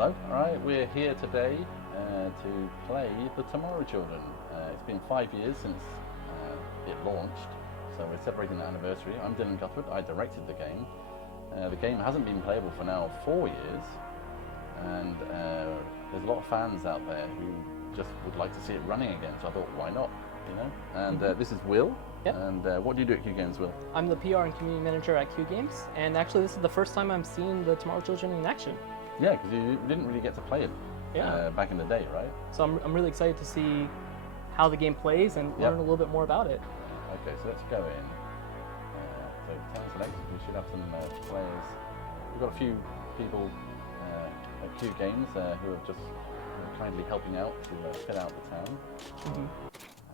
Hello. All right, we're here today to play The Tomorrow Children. It's been 5 years since it launched, so we're celebrating the anniversary. I'm Dylan Guthwood. I directed the game. The game hasn't been playable for now 4 years, and there's a lot of fans out there who just would like to see it running again. So I thought, why not? You know. And this is Will. Yep. And what do you do at Q Games, Will? I'm the PR and community manager at Q Games, and actually this is the first time I'm seeing the Tomorrow Children in action. Yeah, because you didn't really get to play it back in the day, right? So I'm really excited to see how the game plays and learn a little bit more about it. Okay, so let's go in. So town selected, we should have some players. We've got a few people at Q Games who are just kindly helping out to fill out the town.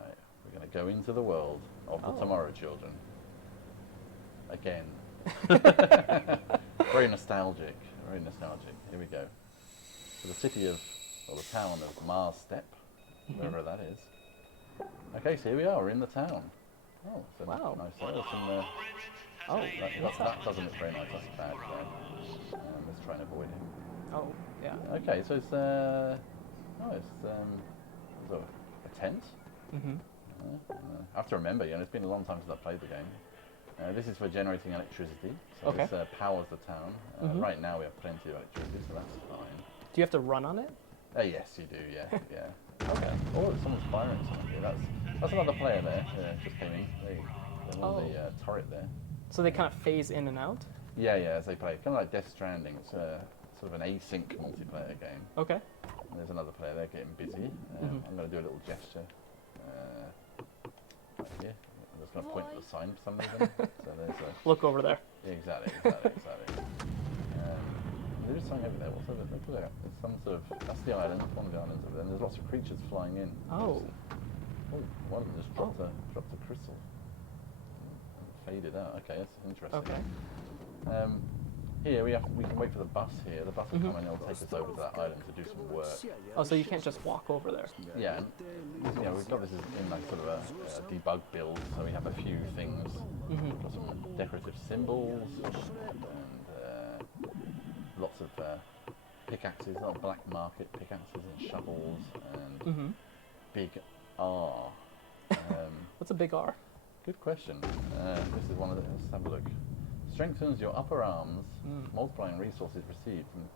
Right, we're going to go into the world of the Tomorrow Children. Again. Very nostalgic, very nostalgic. Here we go. So the city of, or the town of Mars Step, wherever that is. Okay, so here we are, we're in the town. Oh, so Wow. nice. There's some, that doesn't look very nice, that's a bad guy. Let's try and avoid him. Oh, yeah. Okay, so it's, a tent. I have to remember, it's been a long time since I played the game. This is for generating electricity, so this powers the town. Right now we have plenty of electricity, so that's fine. Do you have to run on it? Yes, you do, yeah. Okay. Oh, someone's firing something here. That's another player there, just came in. They're on the turret there. So they kind of phase in and out? Yeah, as they play. Kind of like Death Stranding. It's sort of an async multiplayer game. Okay. And there's another player there getting busy. I'm going to do a little gesture right here. I'm just going to point at the sign for some reason. So there's a... Look over there. Yeah, exactly. There is something over there. What's over there? Look at that. There's some sort of... That's the island. One of the islands over there. And there's lots of creatures flying in. Oh. Oh, one of them just dropped a crystal. Faded out. Okay, that's interesting. Okay. Here we can wait for the bus here. The bus will come and it'll take us over to that island to do some work. Oh, so you can't just walk over there? Yeah, and, we've got this in like sort of a debug build, so we have a few things. We've got some decorative symbols and lots of pickaxes, a lot of black market pickaxes and shovels and big R. What's a big R? Good question. This is one of the... Let's have a look. Strengthens your upper arms, multiplying resources received from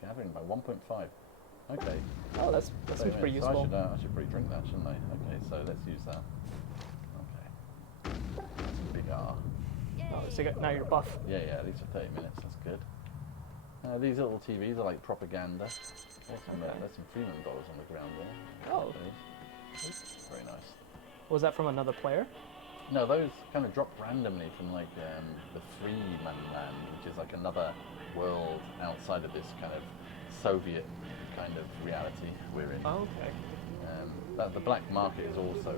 gathering by 1.5. Okay. Oh, that seems pretty useful. So I should probably drink that, shouldn't I? Okay, so let's use that. Okay. That's a big R. Oh, so now you're buff. Yeah, at least for 30 minutes. That's good. These little TVs are like propaganda. There's some Freeman dollars on the ground there. Oh. Very nice. Was that from another player? No, those kind of drop randomly from like the Freeman land, which is like another world outside of this kind of Soviet kind of reality we're in. Oh, okay. The black market is also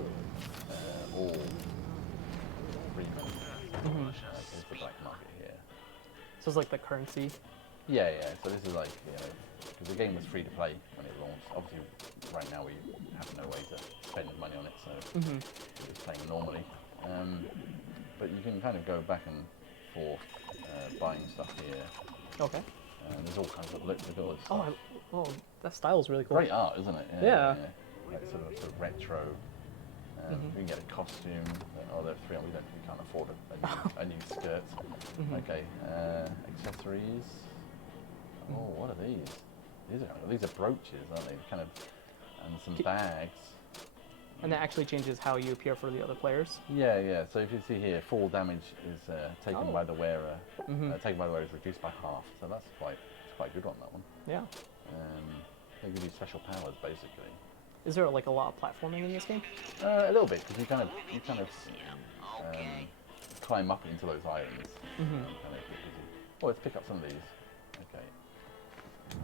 all Freeman. It's the black market here. So it's like the currency? Yeah. So this is like, because the game was free to play when it launched. Obviously, right now we have no way to spend money on it, so we're just playing normally. But you can kind of go back and forth buying stuff here. Okay. There's all kinds of look at all this stuff. Oh, that style's really cool. Great art, isn't it? Yeah. Like sort of retro. We can get a costume. They're free. We can't afford a new skirt. Okay. Accessories. Oh, what are these? These are brooches, aren't they? Kind of, and some bags. And that actually changes how you appear for the other players? Yeah. So if you see here, fall damage is taken by the wearer. Taken by the wearer is reduced by half. So that's quite good on that one. Yeah. They give you special powers basically. Is there like a lot of platforming in this game? A little bit, because you kind of climb up into those islands. Oh, let's pick up some of these. Okay.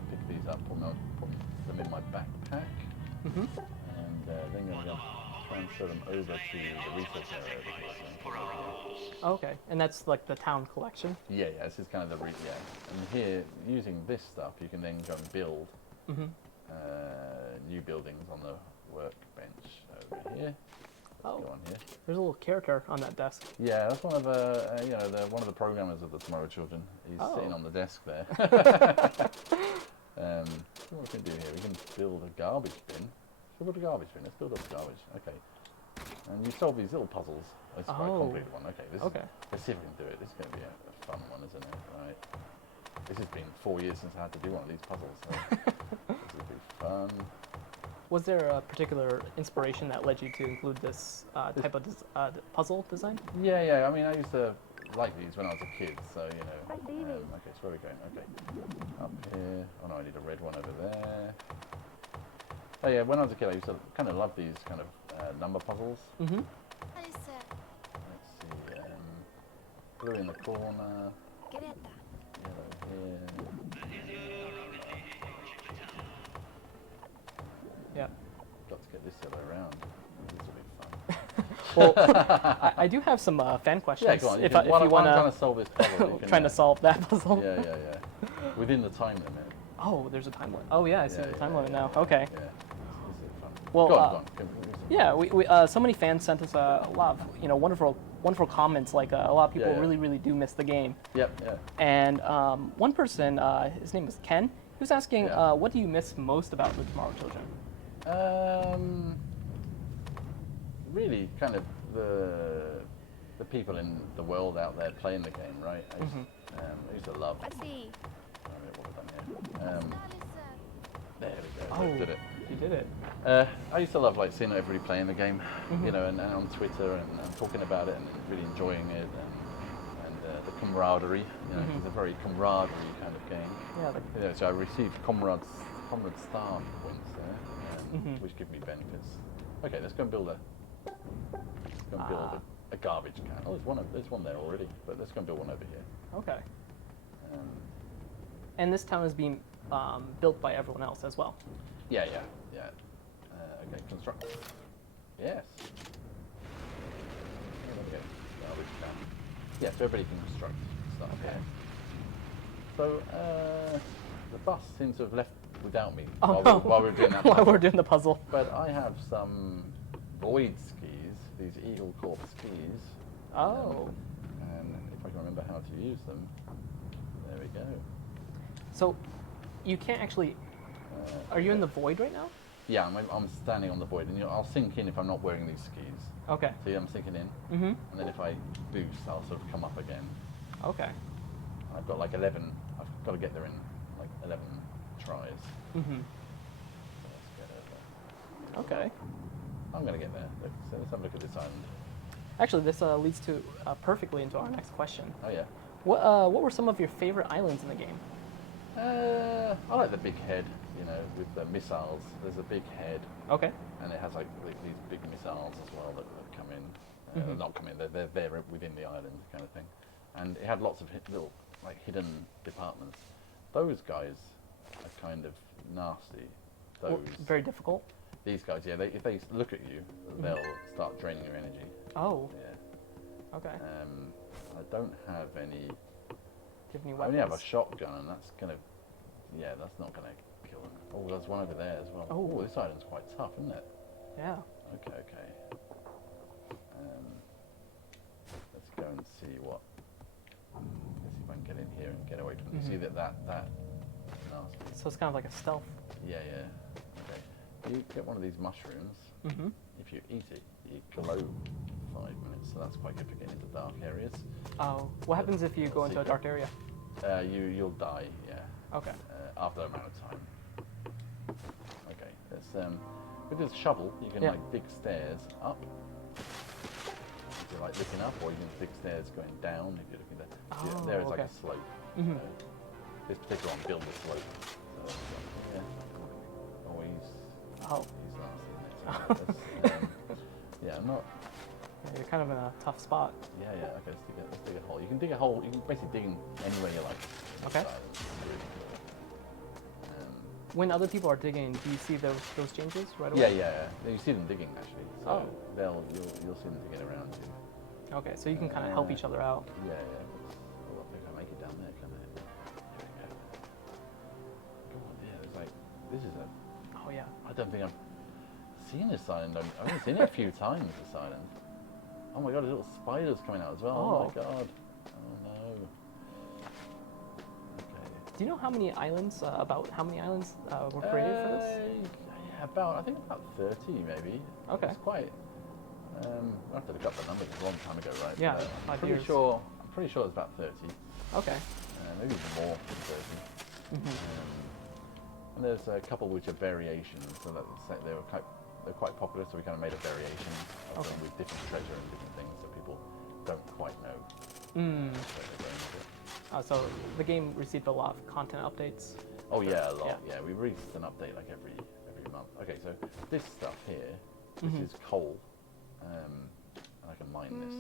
Pick these up, put them in my backpack. And then I'm going to transfer them over to the resource area. Okay, and that's like the town collection? Yeah, this is kind of the And here, using this stuff, you can then go and build new buildings on the workbench over here. Oh, Go on here. There's a little character on that desk. Yeah, that's one of one of the programmers of the Tomorrow Children. He's sitting on the desk there. build a garbage bin. Should we build a garbage bin? Let's build up garbage. Okay. And you solve these little puzzles. This is quite a complicated one. Okay. Let's see if we can do it. This is going to be a fun one, isn't it? Right. This has been 4 years since I had to do one of these puzzles. So this will be fun. Was there a particular inspiration that led you to include this type of puzzle design? Yeah. I mean, I used to like these when I was a kid, so you know. Okay, so where are we going? Okay, up here. Oh no, I need a red one over there. Oh yeah, when I was a kid, I used to kind of love these kind of number puzzles. Mm-hmm. Let's see. Blue in the corner. Yellow here. Yeah. Got to get this the other way around. This will be fun. Well, I do have some fan questions. Yeah, go on. If while you I'm want trying to solve this puzzle, you can, trying to solve that puzzle. Yeah. Within the time limit. Oh, there's a time limit. Oh yeah, I see the time limit now. Yeah, Okay. Yeah. This is fun. Well, go on. yeah, we so many fans sent us a lot of wonderful comments. Like a lot of people Yeah. really do miss the game. Yep. And one person, his name was Ken, he was asking, Yeah. what do you miss most about the Tomorrow Children? Really, kind of the people in the world out there playing the game, right? I used to love. What have we done here? There we go. Oh, Did it. You did it. I used to love like seeing everybody playing the game, you know, and on Twitter and talking about it and really enjoying it and the camaraderie. You know, it's a very camaraderie kind of game. Yeah. You know, so I received Comrade Star points there, which give me benefits. Okay, let's go and build a garbage can. Oh, there's one there already, but let's go and build one over here. Okay. And this town is being built by everyone else as well. Yeah. Okay, construct. Yes. Okay, garbage can. Yeah, so everybody can construct stuff. Okay. So the bus seems to have left without me Oh, while we were doing that. While we're doing the puzzle. But I have some Void skis, these Eagle Corp skis. Oh. And if I can remember how to use them, there we go. So you can't actually. Are you in the void right now? Yeah, I'm standing on the void, and I'll sink in if I'm not wearing these skis. Okay. See, I'm sinking in, and then if I boost, I'll sort of come up again. Okay. I've got like 11. I've got to get there in like 11 tries. So let's get over. Okay. I'm gonna get there. Let's have a look at this island. Actually, this leads to perfectly into our next question. Oh yeah. What were some of your favorite islands in the game? I like the big head. You know, with the missiles. There's a big head. Okay. And it has like these big missiles as well that come in. Not come in. They're there within the island, kind of thing. And it had lots of little like hidden departments. Those guys are kind of nasty. Those Very difficult. These guys, yeah. If they look at you, they'll start draining your energy. Oh. Yeah. Okay. I don't have any. Do you have any I weapons? only have a shotgun, and that's kind of. Yeah, that's not gonna kill them. Oh, there's one over there as well. Oh. This island's quite tough, isn't it? Yeah. Okay. Let's go and see what. Let's see if I can get in here and get away from. You see that nasty. So it's kind of like a stealth. Yeah. Okay. You get one of these mushrooms. If you eat it, you glow for 5 minutes. So that's quite good for getting into dark areas. Oh. What happens if you go into a dark area? You'll die. Yeah. Okay. After that amount of time. Okay. With this shovel, you can like dig stairs up. If you're like looking up, or you can dig stairs going down if you're looking there. Oh, there is like okay. a slope. This particular one built a slope. So, yeah. Oh, he's nasty. Yeah, I'm not. You're kind of in a tough spot. Yeah. Okay, let's dig a hole. You can dig a hole. You can basically dig in anywhere you like. Okay. When other people are digging, do you see those changes right away? Yeah. You see them digging actually. So you'll see them digging around you. Okay, so you can kind of help each other out. Yeah. Well, I think I make it down there, can I? There we go. God, yeah. There's like this is a. Oh yeah. I don't think I've seen this island. I've only seen it a few times. This island. Oh my God, there's little spiders coming out as well. Oh my God. Oh no. Okay. Do you know how many islands, about how many islands were created for this? Yeah, I think about 30 maybe. Okay. It's quite. I have to look up the numbers. It's a long time ago, right? Yeah, But 5 I'm pretty years. sure. I'm pretty sure it's about 30. Okay. Maybe even more than 30. And there's a couple which are variations, so that they're quite popular. So we kind of made a variation of them with different treasure and different things that people don't quite know. Mm. That they're going into. So the game received a lot of content updates. Oh yeah, a lot. Yeah. Yeah, we release an update like every month. Okay, so this stuff here, this is coal, and I can mine this.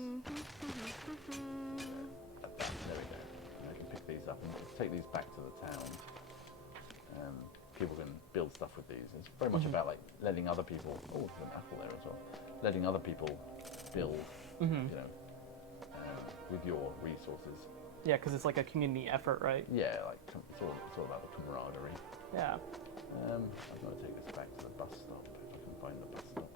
There we go. And I can pick these up and take these back to the town. People can build stuff with these. It's very much about like letting other people. Oh, there's an apple there as well. Letting other people build, you know, with your resources. Yeah, because it's like a community effort, right? Yeah, like it's all about the camaraderie. Yeah. I'm going to take this back to the bus stop, if I can find the bus stop.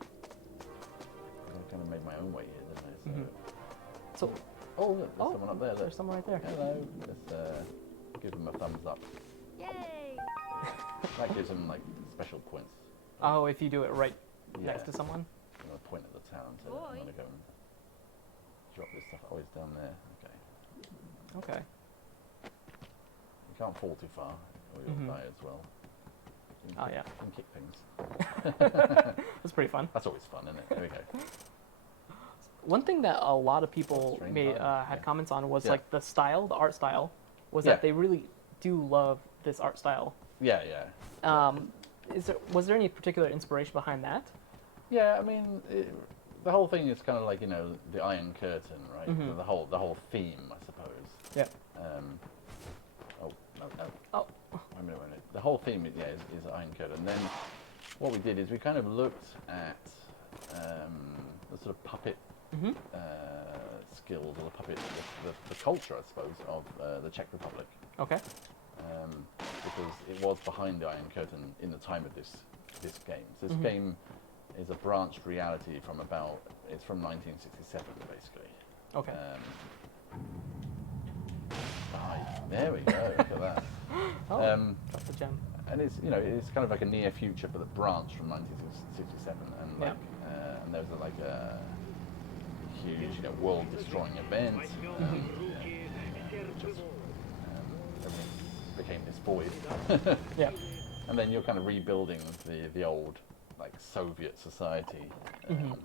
I kind of made my own way here, didn't I? So, Oh, look, there's someone up there. Look. there's someone right there. Hello. Let's give them a thumbs up. Yay! That gives them, like, special points. Oh, if you do it right Yeah. next to someone? I'm going to point at the town, so I'm Boy. going to go and drop this stuff. Oh, it's down there. Okay. Okay. You can't fall too far, or you'll die as well. You can Oh, kick- yeah. You can kick things. That's pretty fun. That's always fun, isn't it? There we go. One thing that a lot of people Strange made island, had yeah. comments on was Yeah. like the style, the art style, was Yeah. that they really do love this art style. Yeah, yeah. Was there any particular inspiration behind that? Yeah, I mean, the whole thing is kind of like, you know, the Iron Curtain, right? The whole theme, I suppose. Yeah. Oh, no. Oh. Wait a minute. The whole theme, yeah, is Iron Curtain. And then what we did is we kind of looked at the sort of puppet skills, or the puppet, the culture, I suppose, of the Czech Republic. Okay. Because it was behind the Iron Curtain in the time of this game. So this game is a branched reality from it's from 1967, basically. Okay. There we go, look at that. Drop the gem. And it's, you know, it's kind of like a near future, but that branched from 1967, and Yeah. like, and there was like a huge, you know, world-destroying event. Everything became this void. Yeah. And then you're kind of rebuilding the old, like, Soviet society, you know,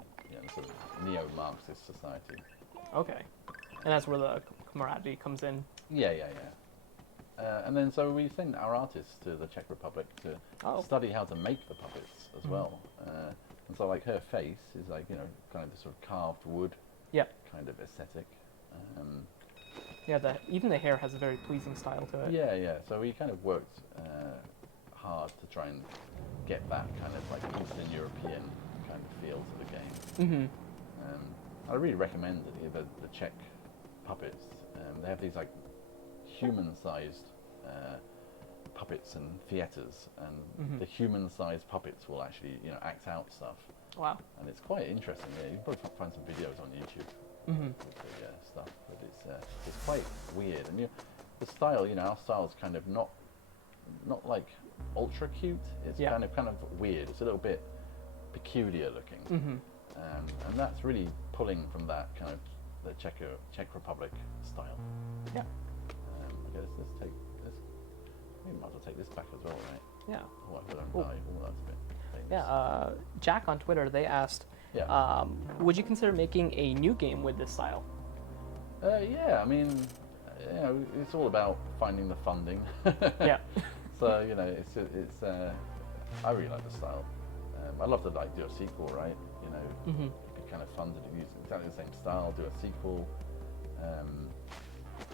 sort of neo-Marxist society. Okay. And that's where the camaraderie comes in. Yeah. And then so we sent our artists to the Czech Republic to study how to make the puppets as well. And so, like, her face is like, you know, kind of this sort of carved wood Yeah. kind of aesthetic. Yeah. Even the hair has a very pleasing style to it. Yeah. So we kind of worked hard to try and get that kind of like Eastern European kind of feel to the game. I really recommend the Czech puppets. They have these like human-sized puppets and theatres, and the human-sized puppets will actually, you know, act out stuff. Wow. And it's quite interesting. Yeah, you can probably find some videos on YouTube with the stuff, but it's quite weird. And the style, you know, our style is kind of not like ultra cute. It's kind of weird. It's a little bit peculiar looking, and that's really pulling from that kind of the Czech Republic style. Yeah. Okay, we might as well take this back as well, right? Yeah. Oh, I don't die. Oh, that's a bit dangerous. Yeah. Jack on Twitter, they asked, Yeah. would you consider making a new game with this style? Yeah, I mean, you know, it's all about finding the funding. Yeah. So, you know, it's I really like the style. I'd love to like do a sequel, right? You know, it'd be kind of fun to use exactly the same style, do a sequel,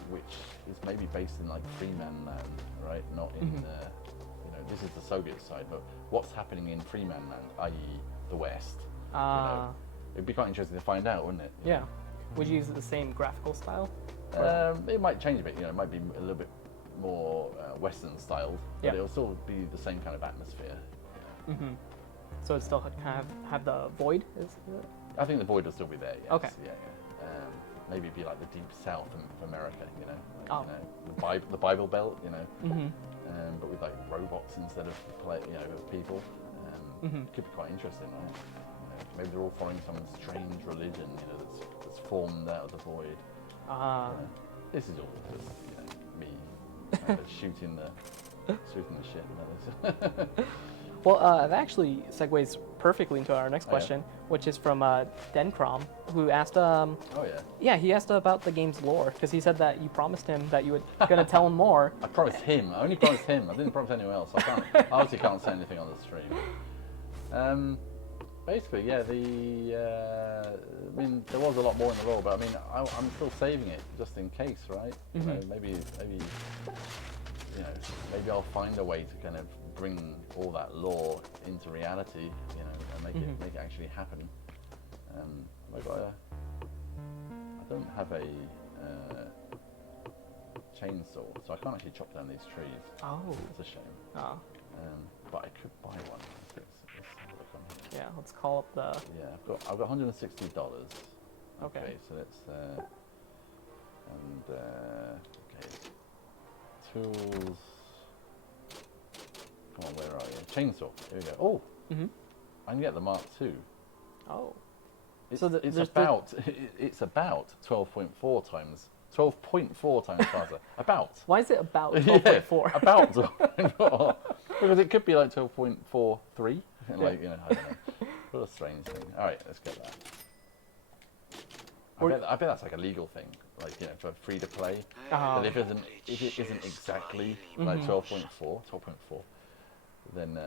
which is maybe based in like Freeman Land, right? Not in, you know, this is the Soviet side, but what's happening in Freeman Land, i.e. the West? You know, it'd be quite interesting to find out, wouldn't it? Yeah. Would you use the same graphical style? It might change a bit, you know, it might be a little bit more Western styled, but it'll still be the same kind of atmosphere. So it still kind of have the void? Is it? I think the void will still be there, yes. Okay. Yeah. maybe be like the deep south of America, you know, like, Oh. you know, the Bible Belt, you know, Mm-hmm. but with like robots instead of people. It could be quite interesting, right? You know, maybe they're all following some strange religion, you know, that's formed out of the void. Ah. This is all just, you know, me kind of shooting the shit. You know, Well, that actually segues perfectly into our next Oh, yeah? question, which is from Denkrom, who asked, oh yeah. yeah, he asked about the game's lore, because he said that you promised him that you were going to tell him more. I promised him. I only promised him. I didn't promise anyone else. I obviously can't say anything on the stream. Basically, yeah. I mean, there was a lot more in the lore, but I mean, I'm still saving it just in case, right? You know, maybe, you know, maybe I'll find a way to kind of bring all that lore into reality, you know, and make it actually happen. I don't have a chainsaw, so I can't actually chop down these trees. Oh. It's a shame. Oh. But I could buy one. Let's have a look on here. Yeah, let's call up the... Yeah, I've got $160. Okay. So let's okay. Tools. Come on, where are you? Chainsaw. Here we go. Oh, I can get the Mark II. Oh. It's, So it's there's about it's about 12.4 times faster. About. Why is it about Yeah, 12.4? about 12.4. Because it could be like 12.43. Like, you know, I don't know. What a strange thing. All right, let's get that. I bet that's like a legal thing, like, you know, for free to play. But if it isn't exactly like 12.4, then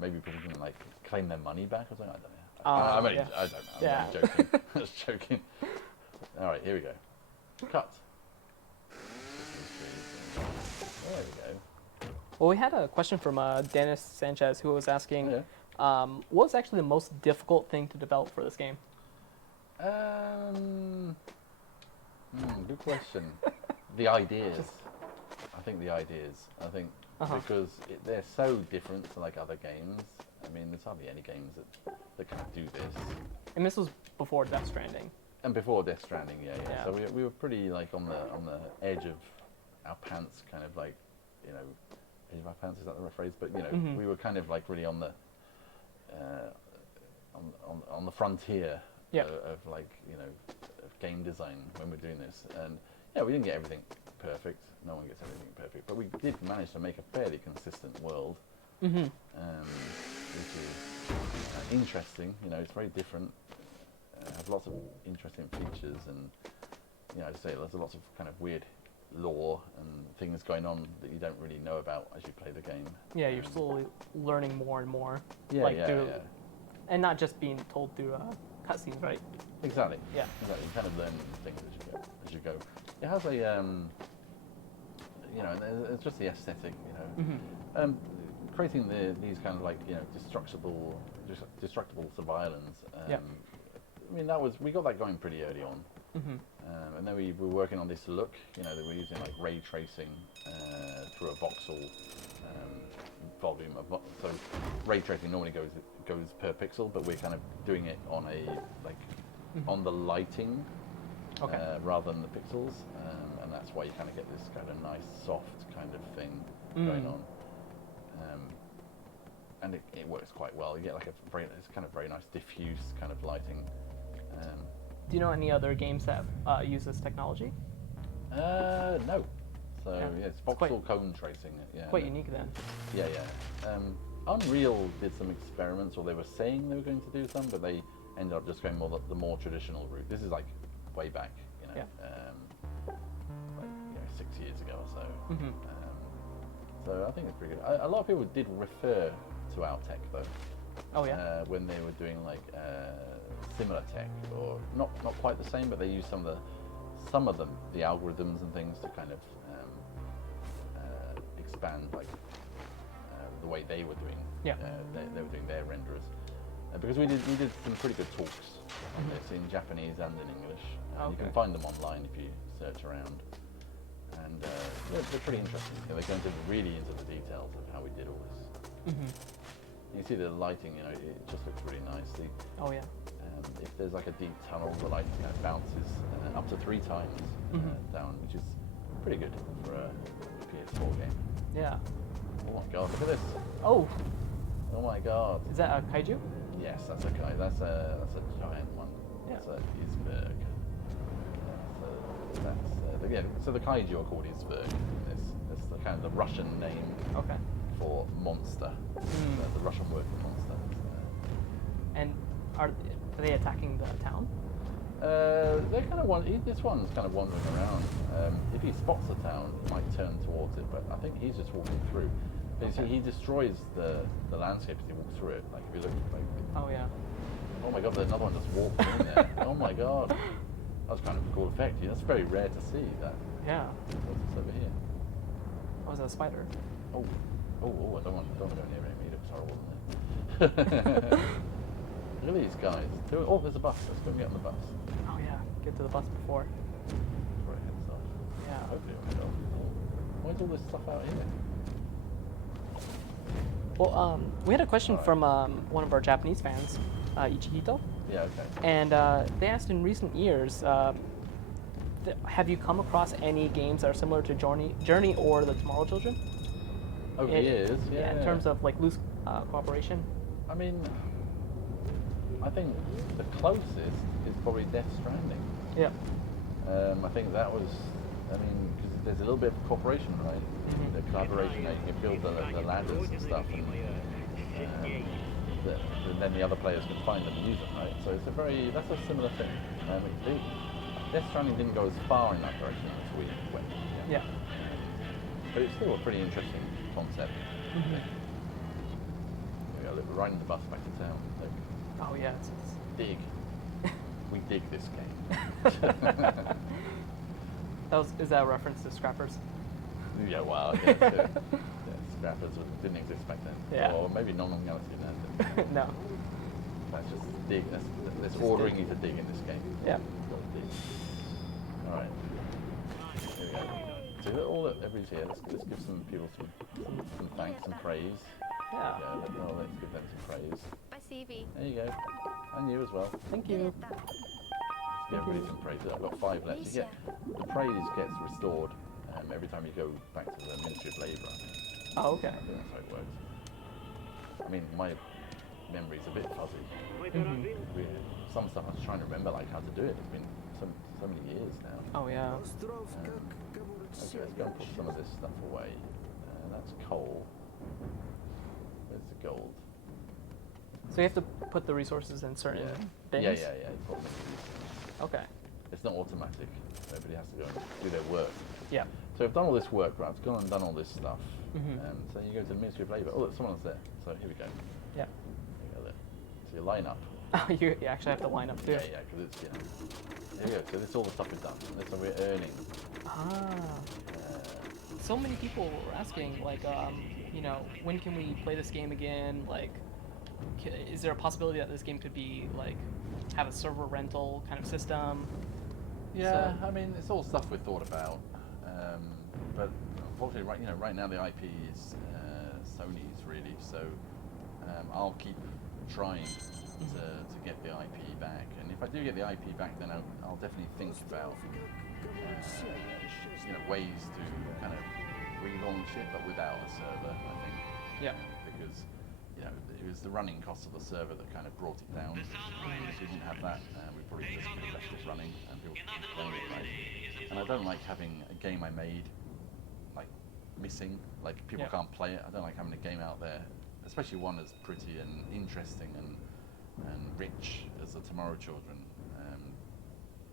maybe people can like claim their money back or something. I don't know. I don't know. Yeah. I'm joking. I was joking. All right, here we go. Cut. There we go. Well, we had a question from Dennis Sanchez, who was asking, Yeah. what was actually the most difficult thing to develop for this game? Good question. The ideas. I think the ideas. I think because they're so different to like other games. I mean, there's hardly any games that kind of do this. And this was before Death Stranding. And before Death Stranding, yeah. Yeah. So we were pretty like on the edge of our pants, kind of like, you know, edge of our pants, is that the right phrase? But you know, we were kind of like really on the on the frontier of like, you know, of game design when we're doing this. And yeah, we didn't get everything perfect. No one gets everything perfect, but we did manage to make a fairly consistent world, which is interesting. You know, it's very different. Has lots of interesting features, and you know, as I say, there's lots of kind of weird lore and things going on that you don't really know about as you play the game. Yeah, you're slowly learning more and more. Yeah, like yeah, through, yeah. And not just being told through cutscenes, right? Exactly. Yeah. Exactly. You kind of learn things as you go. It has a, you know, it's just the aesthetic, you know. Creating these kind of like, you know, destructible surveillance. I mean, we got that going pretty early on. And then we were working on this look, you know, that we're using like ray tracing through a voxel volume. So ray tracing normally goes per pixel, but we're kind of doing it on on the lighting rather than the pixels, and that's why you kind of get this kind of nice soft kind of thing going on. And it works quite well. You get like it's kind of very nice diffuse kind of lighting. Do you know any other games that use this technology? No. So yeah, it's voxel cone tracing. Yeah. Quite unique then. Yeah, yeah. Unreal did some experiments, or they were saying they were going to do some, but they ended up just going the more traditional route. This is like way back, you know, like, you know, 6 years ago or so. So I think it's pretty good. A lot of people did refer to our tech though. Oh yeah. When they were doing like similar tech, or not quite the same, but they used some of the algorithms and things to kind of expand like the way they were doing. They were doing their renderers, because we did some pretty good talks on this in Japanese and in English. You can find them online if you search around, and they're pretty interesting. You know, they go really into the details of how we did all this. You see the lighting, you know, it just looks really nice. Oh yeah. if there's like a deep tunnel that like bounces up to 3 times down, which is pretty good for a PS4 game. Yeah. Oh my god, look at this! Oh, Oh my god! is that a kaiju? Yes, that's a guy. That's a giant one. Yeah. That's a Isberg. Yeah. So the kaiju are called Isberg. It's the kind of the Russian name Okay. for monster. The Russian word for monster. And are they attacking the town? They kind of this one's kind of wandering around. If he spots the town, he might turn towards it, but I think he's just walking through. But you see, he destroys the landscape as he walks through it. Like if you look, like, Oh yeah. oh my god, there's another one just walking in there. Oh my god, that was kind of a cool effect. That's very rare to see. That. Yeah. What's this over here? Oh, is that a spider? Oh, I don't want to go near him. He looks horrible, doesn't he? Look at these guys. Oh, there's a bus. Let's go and get on the bus. Oh yeah. Get to the bus before. Before it heads off. Yeah. Hopefully it will. Why's all this stuff out here? Well, we had a question Alright. from one of our Japanese fans, Ichihito, Yeah, okay. and they asked in recent years, have you come across any games that are similar to Journey or the Tomorrow Children? Over the years, yeah. In terms of like loose cooperation. I mean, I think the closest is probably Death Stranding. Yeah. I think that was, I mean, because there's a little bit of cooperation, right? The collaboration, you can build the ladders and stuff, and then the other players can find them and use them, right? So it's that's a similar thing. Death Stranding didn't go as far in that direction as we went. Yeah. But it's still a pretty interesting concept. I think. There we go, look, we're riding the bus back to town. Look, Oh yeah. dig. We dig this game. Is that a reference to Scrappers? Yeah, wow, I guess, yeah. Scrappers didn't exist back then. Yeah. Or maybe none of them else didn't. No. That's just dig. That's ordering you to dig in this game. Yeah. Gotta dig. Alright. Here we go. So all that everybody's here. Let's give some people some thanks and praise. Yeah. Let's give them some praise. Спасибо. There you go. And you as well. Thank you. Give everybody some praise. I've got 5 left. The praise gets restored every time you go back to the Ministry of Labour, I think. Oh, okay. I think that's how it works. I mean, my memory's a bit fuzzy. Some stuff I was trying to remember, like how to do it. It's been so many years now. Oh yeah. Okay, let's go and put some of this stuff away. That's coal. Where's the gold? So you have to put the resources in certain bins? Yeah. It's automatic. Okay. It's not automatic. Everybody has to go and do their work. Yeah. So I've done all this work, right? I've gone and done all this stuff. So you go to the Ministry of Labour. Oh, look, someone's there. So here we go. Yeah. Here we go there. So you line up. Oh, you actually have to line up too. Yeah, because it's, Here we go. So this is all the stuff we've done. This is how we're earning. Ah. So many people were asking, like, when can we play this game again? Like, is there a possibility that this game could be, like, have a server rental kind of system? Yeah, I mean, it's all stuff we've thought about. But unfortunately, right now the IP is Sony's really. So I'll keep trying to get the IP back. And if I do get the IP back, then I'll definitely think about ways to kind of relaunch it, but without a server, I think. Yeah. Because it was the running cost of the server that kind of brought it down. If we didn't have that, we probably just would have left it running and people could keep playing it, right? And I don't like having a game I made like missing. Like people can't play it. I don't like having a game out there, especially one as pretty and interesting and rich as the Tomorrow Children.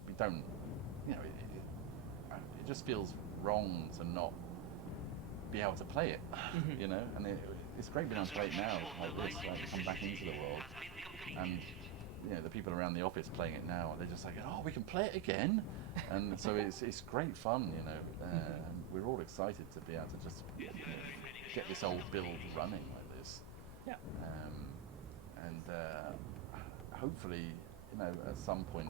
We don't, it just feels wrong to not be able to play it, and it's great being able to play it now, like this, like come back into the world, and the people around the office playing it now, they're just like, oh, we can play it again, and so it's great fun, we're all excited to be able to just get this old build running like this, and hopefully, at some point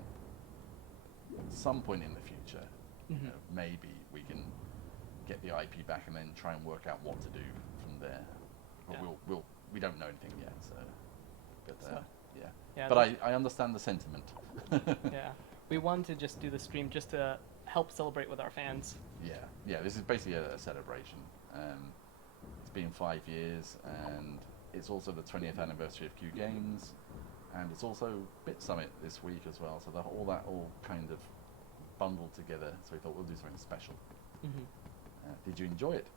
in the future, maybe we can get the IP back and then try and work out what to do from there. But we don't know anything yet. So, but Yeah. Yeah, But I understand the sentiment. yeah, we wanted to just do the stream just to help celebrate with our fans. Yeah. This is basically a celebration. It's been 5 years, and it's also the 20th anniversary of Q Games, and it's also Bit Summit this week as well. So all that kind of bundled together. So we thought we'll do something special. Hmm Did you enjoy it?